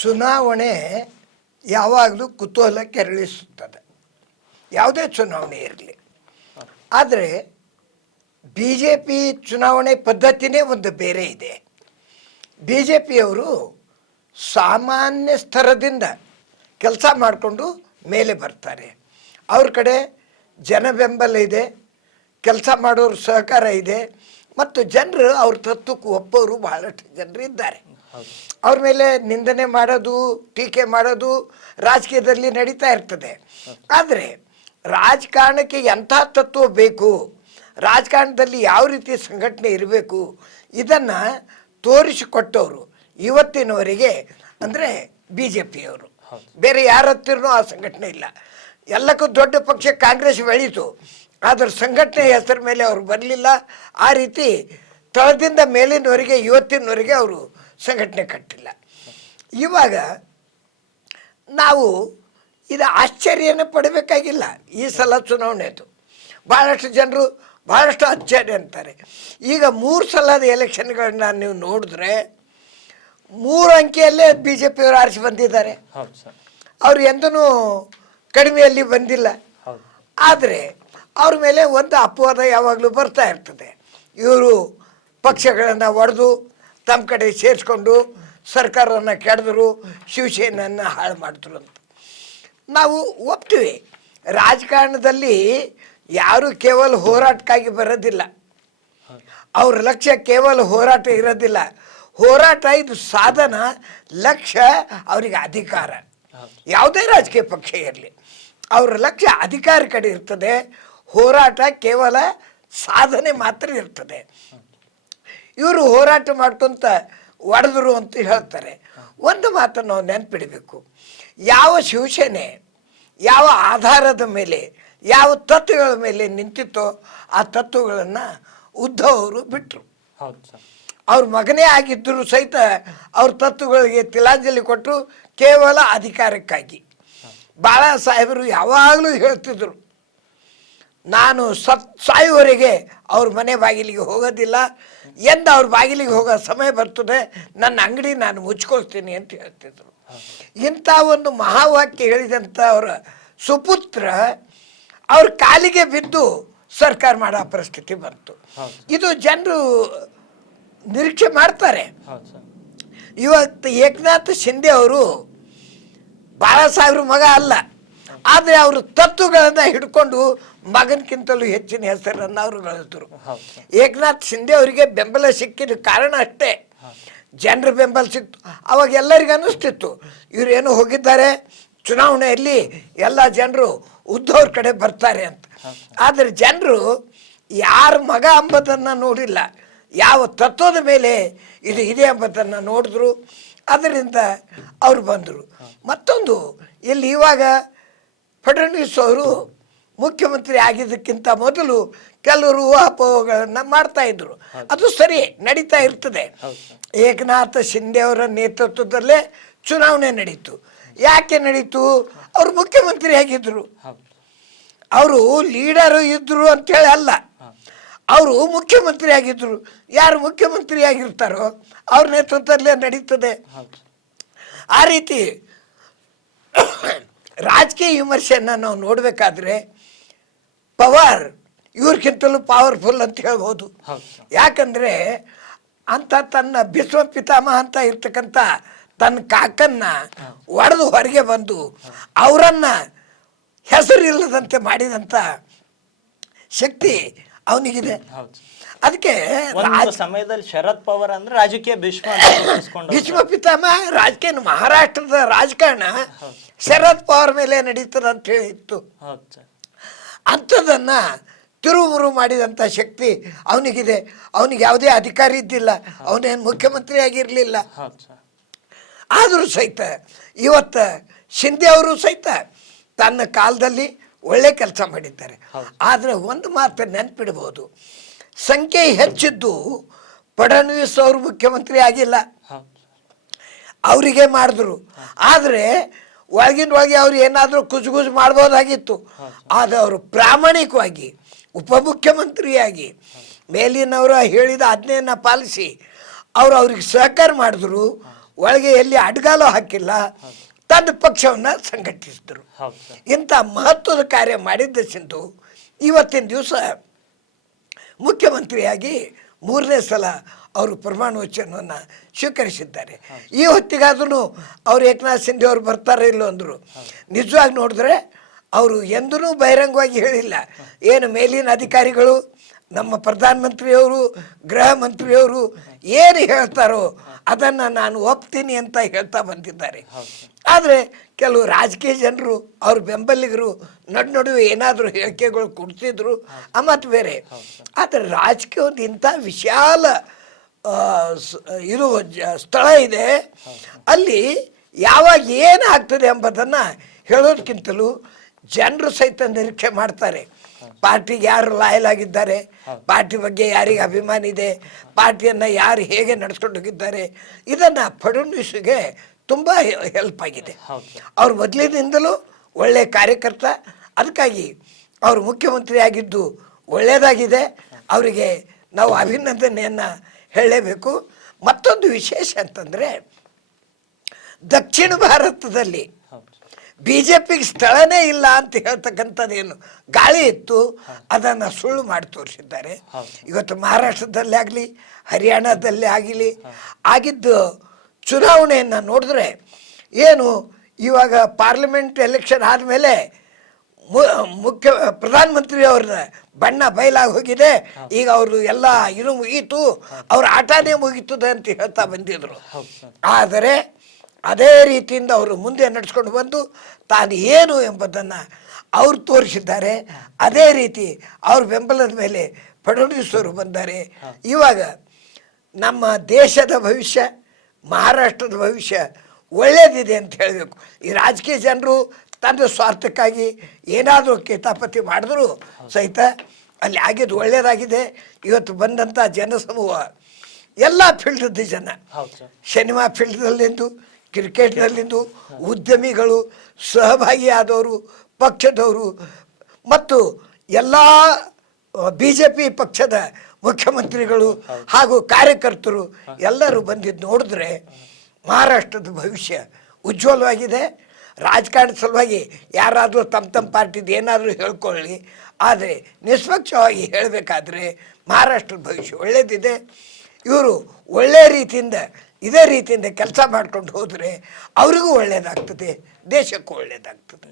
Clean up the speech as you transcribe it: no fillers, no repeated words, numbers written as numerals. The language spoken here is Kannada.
ಚುನಾವಣೆ ಯಾವಾಗಲೂ ಕುತೂಹಲ ಕೆರಳಿಸುತ್ತದೆ, ಯಾವುದೇ ಚುನಾವಣೆ ಇರಲಿ. ಆದರೆ ಬಿ ಜೆ ಪಿ ಚುನಾವಣೆ ಪದ್ಧತಿನೇ ಒಂದು ಬೇರೆ ಇದೆ. ಬಿ ಜೆ ಪಿಯವರು ಸಾಮಾನ್ಯ ಸ್ತರದಿಂದ ಕೆಲಸ ಮಾಡಿಕೊಂಡು ಮೇಲೆ ಬರ್ತಾರೆ. ಅವ್ರ ಕಡೆ ಜನ ಬೆಂಬಲ ಇದೆ, ಕೆಲಸ ಮಾಡೋರು ಸಹಕಾರ ಇದೆ, ಮತ್ತು ಜನರು ಅವ್ರ ತತ್ವಕ್ಕೆ ಒಪ್ಪೋರು ಬಹಳಷ್ಟು ಜನರು ಇದ್ದಾರೆ. ಅವ್ರ ಮೇಲೆ ನಿಂದನೆ ಮಾಡೋದು, ಟೀಕೆ ಮಾಡೋದು ರಾಜಕೀಯದಲ್ಲಿ ನಡೀತಾ ಇರ್ತದೆ. ಆದರೆ ರಾಜಕಾರಣಕ್ಕೆ ಎಂಥ ತತ್ವ ಬೇಕು, ರಾಜಕಾರಣದಲ್ಲಿ ಯಾವ ರೀತಿ ಸಂಘಟನೆ ಇರಬೇಕು, ಇದನ್ನು ತೋರಿಸಿಕೊಟ್ಟವರು ಇವತ್ತಿನವರೆಗೆ ಅಂದರೆ ಬಿ ಜೆ ಪಿಯವರು. ಬೇರೆ ಯಾರ ಹತ್ತಿರನೂ ಆ ಸಂಘಟನೆ ಇಲ್ಲ. ಎಲ್ಲಕ್ಕೂ ದೊಡ್ಡ ಪಕ್ಷ ಕಾಂಗ್ರೆಸ್ ಬೆಳೀತು, ಆದರೆ ಸಂಘಟನೆ ಹೆಸರ ಮೇಲೆ ಅವರು ಬರಲಿಲ್ಲ. ಆ ರೀತಿ ತಳದಿಂದ ಮೇಲಿನವರೆಗೆ ಇವತ್ತಿನವರೆಗೆ ಅವರು ಸಂಘಟನೆ ಕಟ್ಟಿಲ್ಲ. ಇವಾಗ ನಾವು ಇದು ಆಶ್ಚರ್ಯನ ಪಡಬೇಕಾಗಿಲ್ಲ. ಈ ಸಲ ಚುನಾವಣೆದು ಭಾಳಷ್ಟು ಜನರು ಭಾಳಷ್ಟು ಆಶ್ಚರ್ಯ ಅಂತಾರೆ. ಈಗ 3 ಸಲದ ಎಲೆಕ್ಷನ್ಗಳನ್ನ ನೀವು ನೋಡಿದ್ರೆ 3 ಅಂಕಿಯಲ್ಲೇ ಬಿ ಜೆ ಪಿಯವರು ಆರಿಸಿ ಬಂದಿದ್ದಾರೆ. ಅವರು ಎಂದೂ ಕಡಿಮೆಯಲ್ಲಿ ಬಂದಿಲ್ಲ. ಆದರೆ ಅವ್ರ ಮೇಲೆ ಒಂದು ಅಪವಾದ ಯಾವಾಗಲೂ ಬರ್ತಾ ಇರ್ತದೆ. ಇವರು ಪಕ್ಷಗಳನ್ನು ಒಡೆದು ತಮ್ಮ ಕಡೆ ಸೇರಿಸ್ಕೊಂಡು ಸರ್ಕಾರವನ್ನು ಕೆಡಿದ್ರು, ಶಿವಸೇನೆಯನ್ನು ಹಾಳು ಮಾಡಿದ್ರು ಅಂತ ನಾವು ಒಪ್ತೀವಿ. ರಾಜಕಾರಣದಲ್ಲಿ ಯಾರು ಕೇವಲ ಹೋರಾಟಕ್ಕಾಗಿ ಬರೋದಿಲ್ಲ. ಅವ್ರ ಲಕ್ಷ್ಯ ಕೇವಲ ಹೋರಾಟ ಇರೋದಿಲ್ಲ. ಹೋರಾಟ ಇದು ಸಾಧನ, ಲಕ್ಷ್ಯ ಅವರಿಗೆ ಅಧಿಕಾರ. ಯಾವುದೇ ರಾಜಕೀಯ ಪಕ್ಷ ಇರಲಿ, ಅವರ ಲಕ್ಷ್ಯ ಅಧಿಕಾರ ಕಡೆ ಇರ್ತದೆ. ಹೋರಾಟ ಕೇವಲ ಸಾಧನೆ ಮಾತ್ರ ಇರ್ತದೆ. ಇವರು ಹೋರಾಟ ಮಾಡ್ಕೊಂತ ಒಡೆದ್ರು ಅಂತ ಹೇಳ್ತಾರೆ. ಒಂದು ಮಾತನ್ನು ನಾವು ನೆನಪಿಡಬೇಕು, ಯಾವ ಶಿವಸೇನೆ ಯಾವ ಆಧಾರದ ಮೇಲೆ ಯಾವ ತತ್ವಗಳ ಮೇಲೆ ನಿಂತಿತ್ತೋ ಆ ತತ್ವಗಳನ್ನು ಉದ್ಧವ್ ಅವರು ಬಿಟ್ಟರು. ಅವ್ರ ಮಗನೇ ಆಗಿದ್ದರೂ ಸಹಿತ ಅವ್ರ ತತ್ವಗಳಿಗೆ ತಿಲಾಂಜಲಿ ಕೊಟ್ಟರು, ಕೇವಲ ಅಧಿಕಾರಕ್ಕಾಗಿ. ಬಾಳಾ ಸಾಹೇಬರು ಯಾವಾಗಲೂ ಹೇಳ್ತಿದ್ರು, ನಾನು ಸಾಯುವವರೆಗೆ ಅವ್ರ ಮನೆ ಬಾಗಿಲಿಗೆ ಹೋಗೋದಿಲ್ಲ, ಎಂದು ಅವ್ರ ಬಾಗಿಲಿಗೆ ಹೋಗೋ ಸಮಯ ಬರ್ತದೆ, ನನ್ನ ಅಂಗಡಿ ನಾನು ಮುಚ್ಕೊಳ್ತೀನಿ ಅಂತ ಹೇಳ್ತಿದ್ರು. ಇಂಥ ಒಂದು ಮಹಾವಾಕ್ಯ ಹೇಳಿದಂಥ ಅವರ ಸುಪುತ್ರ ಅವ್ರ ಕಾಲಿಗೆ ಬಿದ್ದು ಸರ್ಕಾರ ಮಾಡೋ ಪರಿಸ್ಥಿತಿ ಬಂತು. ಇದು ಜನರು ನಿರೀಕ್ಷೆ ಮಾಡ್ತಾರೆ. ಇವತ್ತು ಏಕನಾಥ್ ಶಿಂದೆ ಅವರು ಬಾಳಾ ಸಾಹೇಬ್ರ ಮಗ ಅಲ್ಲ, ಆದರೆ ಅವರು ತತ್ವಗಳನ್ನು ಹಿಡ್ಕೊಂಡು ಮಗನಕ್ಕಿಂತಲೂ ಹೆಚ್ಚಿನ ಹೆಸರನ್ನು ಅವರು ಗಳಿಸಿದ್ರು. ಏಕನಾಥ್ ಶಿಂದೆ ಅವರಿಗೆ ಬೆಂಬಲ ಸಿಕ್ಕಿದ ಕಾರಣ ಅಷ್ಟೇ, ಜನರ ಬೆಂಬಲ ಸಿಕ್ತು. ಅವಾಗ ಎಲ್ಲರಿಗೂ ಅನ್ನಿಸ್ತಿತ್ತು ಇವರೇನು ಹೋಗಿದ್ದಾರೆ ಚುನಾವಣೆಯಲ್ಲಿ, ಎಲ್ಲ ಜನರು ಉದ್ಧವ್ರ ಕಡೆ ಬರ್ತಾರೆ ಅಂತ. ಆದರೆ ಜನರು ಯಾರ ಮಗ ಎಂಬುದನ್ನು ನೋಡಿಲ್ಲ, ಯಾವ ತತ್ವದ ಮೇಲೆ ಇದು ಇದೆ ಎಂಬುದನ್ನು ನೋಡಿದ್ರು. ಅದರಿಂದ ಅವರು ಬಂದರು. ಮತ್ತೊಂದು ಇಲ್ಲಿ ಇವಾಗ ಫಡ್ನವೀಸ್ ಅವರು ಮುಖ್ಯಮಂತ್ರಿ ಆಗಿದ್ದಕ್ಕಿಂತ ಮೊದಲು ಕೆಲವರು ಊಹಾಪೋಹಗಳನ್ನು ಮಾಡ್ತಾ ಇದ್ರು. ಅದು ಸರಿ, ನಡೀತಾ ಇರ್ತದೆ. ಏಕನಾಥ್ ಶಿಂದೆ ಅವರ ನೇತೃತ್ವದಲ್ಲೇ ಚುನಾವಣೆ ನಡೀತು. ಯಾಕೆ ನಡೀತು? ಅವರು ಮುಖ್ಯಮಂತ್ರಿ ಆಗಿದ್ರು, ಅವರು ಲೀಡರು ಇದ್ರು ಅಂತೇಳಿ ಅಲ್ಲ, ಅವರು ಮುಖ್ಯಮಂತ್ರಿ ಆಗಿದ್ರು. ಯಾರು ಮುಖ್ಯಮಂತ್ರಿ ಆಗಿರ್ತಾರೋ ಅವ್ರ ನೇತೃತ್ವದಲ್ಲೇ ನಡೀತದೆ. ಆ ರೀತಿ ರಾಜಕೀಯ ವಿಮರ್ಶೆಯನ್ನು ನಾವು ನೋಡಬೇಕಾದ್ರೆ ಪವಾರ್ ಇವ್ರಿಗಿಂತಲೂ ಪವರ್ಫುಲ್ ಅಂತ ಹೇಳ್ಬೋದು. ಯಾಕಂದರೆ ಅಂತ ತನ್ನ ಭೀಷ್ಮ ಪಿತಾಮಹ ಅಂತ ಇರ್ತಕ್ಕಂಥ ತನ್ನ ಕಾಕನ್ನ ಒಡೆದು ಹೊರಗೆ ಬಂದು ಅವರನ್ನು ಹೆಸರಿಲ್ಲದಂತೆ ಮಾಡಿದಂಥ ಶಕ್ತಿ ಅವನಿಗಿದೆ. ಅದಕ್ಕೆ ಸಮಯದಲ್ಲಿ ಶರದ್ ಪವಾರ್ ಅಂದ್ರೆ ರಾಜಕೀಯ ಭೀಷ್ಮ ಪಿತಾಮಹ, ರಾಜಕೀಯ ಮಹಾರಾಷ್ಟ್ರದ ರಾಜಕಾರಣ ಶರದ್ ಪವಾರ್ ಮೇಲೆ ನಡೀತದೆ ಅಂತ ಹೇಳಿತ್ತು. ಅಂಥದನ್ನು ತಿರುಮುರು ಮಾಡಿದಂಥ ಶಕ್ತಿ ಅವನಿಗಿದೆ. ಅವನಿಗೆ ಯಾವುದೇ ಅಧಿಕಾರ ಇದ್ದಿಲ್ಲ, ಅವನೇನು ಮುಖ್ಯಮಂತ್ರಿ ಆಗಿರಲಿಲ್ಲ. ಆದರೂ ಸಹಿತ ಇವತ್ತು ಶಿಂದೆ ಅವರು ಸಹಿತ ತನ್ನ ಕಾಲದಲ್ಲಿ ಒಳ್ಳೆ ಕೆಲಸ ಮಾಡಿದ್ದಾರೆ. ಆದರೆ ಒಂದು ಮಾತು ನೆನಪಿಡ್ಬೋದು, ಸಂಖ್ಯೆ ಹೆಚ್ಚಿದ್ದು ಫಡ್ನವೀಸ್ ಅವರು ಮುಖ್ಯಮಂತ್ರಿ ಆಗಿಲ್ಲ, ಅವರಿಗೆ ಮಾಡಿದ್ರು. ಆದರೆ ಒಳಗಿನೊಳಗೆ ಅವ್ರು ಏನಾದರೂ ಕುಜುಗುಜು ಮಾಡ್ಬೋದಾಗಿತ್ತು. ಆದರೆ ಅವರು ಪ್ರಾಮಾಣಿಕವಾಗಿ ಉಪಮುಖ್ಯಮಂತ್ರಿಯಾಗಿ ಮೇಲಿನವರು ಹೇಳಿದ ಆಜ್ಞೆಯನ್ನು ಪಾಲಿಸಿ ಅವ್ರಿಗೆ ಸಹಕಾರ ಮಾಡಿದ್ರು. ಒಳಗೆ ಎಲ್ಲಿ ಅಡ್ಗಾಲು ಹಾಕಿಲ್ಲ, ತನ್ನ ಪಕ್ಷವನ್ನು ಸಂಘಟಿಸಿದ್ರು. ಹೌದು ಸರ್. ಇಂಥ ಮಹತ್ವದ ಕಾರ್ಯ ಮಾಡಿದ್ದ ಸಿಂಧು ಇವತ್ತಿನ ದಿವಸ ಮುಖ್ಯಮಂತ್ರಿಯಾಗಿ 3ನೇ ಸಲ ಅವರು ಪ್ರಮಾಣ ವಚನವನ್ನು ಸ್ವೀಕರಿಸಿದ್ದಾರೆ. ಈ ಹೊತ್ತಿಗಾದ್ರೂ ಅವ್ರು ಏಕನಾಥ್ ಶಿಂದೆ ಅವ್ರು ಬರ್ತಾರೆ ಇಲ್ಲೋ ಅಂದರು. ನಿಜವಾಗಿ ನೋಡಿದ್ರೆ ಅವರು ಎಂದೂ ಬಹಿರಂಗವಾಗಿ ಹೇಳಿಲ್ಲ. ಏನು ಮೇಲಿನ ಅಧಿಕಾರಿಗಳು, ನಮ್ಮ ಪ್ರಧಾನಮಂತ್ರಿಯವರು, ಗೃಹ ಮಂತ್ರಿಯವರು ಏನು ಹೇಳ್ತಾರೋ ಅದನ್ನು ನಾನು ಒಪ್ತೀನಿ ಅಂತ ಹೇಳ್ತಾ ಬಂದಿದ್ದಾರೆ. ಆದರೆ ಕೆಲವು ರಾಜಕೀಯ ಜನರು, ಅವ್ರ ಬೆಂಬಲಿಗರು ನಡುವೆ ಏನಾದರೂ ಹೇಳಿಕೆಗಳು ಕೊಡ್ತಿದ್ರು, ಮತ್ತು ಬೇರೆ. ಆದರೆ ರಾಜಕೀಯದ ಇಂಥ ವಿಶಾಲ ಇದು ಸ್ಥಳ ಇದೆ, ಅಲ್ಲಿ ಯಾವಾಗ ಏನು ಆಗ್ತದೆ ಎಂಬುದನ್ನು ಹೇಳೋದಕ್ಕಿಂತಲೂ ಜನರು ಸಹಿತ ನಿರೀಕ್ಷೆ ಮಾಡ್ತಾರೆ. ಪಾರ್ಟಿಗೆ ಯಾರು ಲಾಯಲ್ ಆಗಿದ್ದಾರೆ, ಪಾರ್ಟಿ ಬಗ್ಗೆ ಯಾರಿಗೆ ಅಭಿಮಾನ ಇದೆ, ಪಾರ್ಟಿಯನ್ನು ಯಾರು ಹೇಗೆ ನಡೆಸ್ಕೊಂಡು ಹೋಗಿದ್ದಾರೆ, ಇದನ್ನು ಫಡ್ನವೀಸ್ಗೆ ತುಂಬ ಹೆಲ್ಪ್ ಆಗಿದೆ. ಅವ್ರು ಮೊದಲಿನಿಂದಲೂ ಒಳ್ಳೆಯ ಕಾರ್ಯಕರ್ತ. ಅದಕ್ಕಾಗಿ ಅವರು ಮುಖ್ಯಮಂತ್ರಿ ಆಗಿದ್ದು ಒಳ್ಳೆಯದಾಗಿದೆ. ಅವರಿಗೆ ನಾವು ಅಭಿನಂದನೆಯನ್ನು ಹೇಳಲೇಬೇಕು. ಮತ್ತೊಂದು ವಿಶೇಷ ಅಂತಂದರೆ, ದಕ್ಷಿಣ ಭಾರತದಲ್ಲಿ BJPಗೆ ಸ್ಥಳನೇ ಇಲ್ಲ ಅಂತ ಹೇಳ್ತಕ್ಕಂಥದ್ದೇನು ಗಾಳಿ ಇತ್ತು, ಅದನ್ನು ಸುಳ್ಳು ಮಾಡಿ ತೋರಿಸಿದ್ದಾರೆ. ಇವತ್ತು ಮಹಾರಾಷ್ಟ್ರದಲ್ಲೇ ಆಗಲಿ, ಹರಿಯಾಣದಲ್ಲೇ ಆಗಲಿ ಆಗಿದ್ದು ಚುನಾವಣೆಯನ್ನು ನೋಡಿದ್ರೆ ಏನು, ಇವಾಗ ಪಾರ್ಲಿಮೆಂಟ್ ಎಲೆಕ್ಷನ್ ಆದಮೇಲೆ ಮುಖ್ಯ ಪ್ರಧಾನಮಂತ್ರಿ ಅವ್ರ ಬಣ್ಣ ಬಯಲಾಗಿ ಹೋಗಿದೆ. ಈಗ ಅವರು ಎಲ್ಲ ಇದು ಮುಗೀತು, ಅವ್ರ ಆಟನೇ ಮುಗೀತದೆ ಅಂತ ಹೇಳ್ತಾ ಬಂದಿದ್ರು. ಆದರೆ ಅದೇ ರೀತಿಯಿಂದ ಅವರು ಮುಂದೆ ನಡೆಸ್ಕೊಂಡು ಬಂದು ತಾನು ಏನು ಎಂಬುದನ್ನು ಅವ್ರು ತೋರಿಸಿದ್ದಾರೆ. ಅದೇ ರೀತಿ ಅವ್ರ ಬೆಂಬಲದ ಮೇಲೆ ಫಡ್ನವೀಸ್ ಅವರು ಬಂದ್ದಾರೆ. ಇವಾಗ ನಮ್ಮ ದೇಶದ ಭವಿಷ್ಯ, ಮಹಾರಾಷ್ಟ್ರದ ಭವಿಷ್ಯ ಒಳ್ಳೆಯದಿದೆ ಅಂತ ಹೇಳಬೇಕು. ಈ ರಾಜಕೀಯ ಜನರು ತನ್ನ ಸ್ವಾರ್ಥಕ್ಕಾಗಿ ಏನಾದರೂ ಕಿತಾಪತಿ ಮಾಡಿದ್ರು ಸಹಿತ ಅಲ್ಲಿ ಆಗಿದ್ದು ಒಳ್ಳೆಯದಾಗಿದೆ. ಇವತ್ತು ಬಂದಂಥ ಜನಸಮೂಹ ಎಲ್ಲ ಫೀಲ್ಡ್ದ ಜನ, ಸಿನಿಮಾ ಫೀಲ್ಡ್ನಲ್ಲಿಂದು, ಕ್ರಿಕೆಟ್ನಲ್ಲಿಂದು, ಉದ್ಯಮಿಗಳು, ಸಹಭಾಗಿಯಾದವರು, ಪಕ್ಷದವರು ಮತ್ತು ಎಲ್ಲ BJP ಪಕ್ಷದ ಮುಖ್ಯಮಂತ್ರಿಗಳು ಹಾಗೂ ಕಾರ್ಯಕರ್ತರು ಎಲ್ಲರೂ ಬಂದಿದ್ದು ನೋಡಿದ್ರೆ ಮಹಾರಾಷ್ಟ್ರದ ಭವಿಷ್ಯ ಉಜ್ವಲವಾಗಿದೆ. ರಾಜಕಾರಣದ ಸಲುವಾಗಿ ಯಾರಾದರೂ ತಮ್ಮ ಪಾರ್ಟಿದು ಏನಾದರೂ ಹೇಳ್ಕೊಳ್ಳಿ, ಆದರೆ ನಿಷ್ಪಕ್ಷವಾಗಿ ಹೇಳಬೇಕಾದ್ರೆ ಮಹಾರಾಷ್ಟ್ರದ ಭವಿಷ್ಯ ಒಳ್ಳೆಯದಿದೆ. ಇವರು ಒಳ್ಳೆಯ ರೀತಿಯಿಂದ ಇದೇ ರೀತಿಯಿಂದ ಕೆಲಸ ಮಾಡ್ಕೊಂಡು ಹೋದರೆ ಅವರಿಗೂ ಒಳ್ಳೆಯದಾಗ್ತದೆ, ದೇಶಕ್ಕೂ ಒಳ್ಳೆಯದಾಗ್ತದೆ.